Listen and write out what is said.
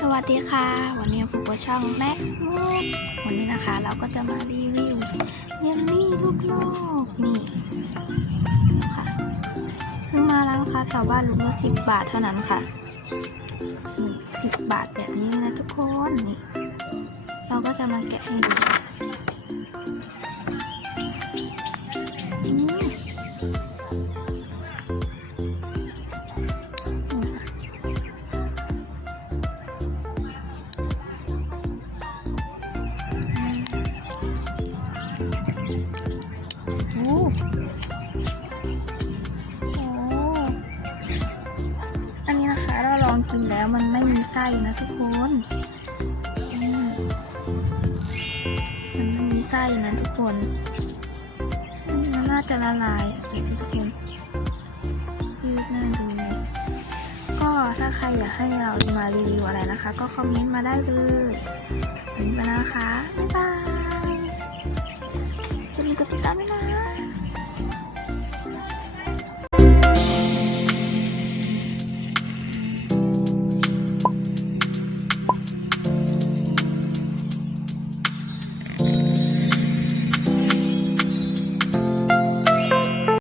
สวัสดีค่ะ วันนี้ผมก็ช่อง Max Moon วันนี้นะคะ เราก็จะมารีวิวเยลลี่ลูกโลกนี่ค่ะซื้อมาแล้วนะคะแถวบ้านลุงละสิบบาทเท่านั้นค่ะนี่สิบบาทแบบนี้นะทุกคนนี่เราก็จะมาแกะให้ดู องกินแล้วมันไม่มีไส้นะทุกคน มันไม่มีไส้นะทุกคน มันน่าจะละลายอะดูสิทุกคนยืดหน้าดูเลยก็ถ้าใครอยากให้เรามารีวิวอะไรนะคะ ก็คอมเมนต์มาได้เลยขอบคุณนะคะ บ๊ายบาย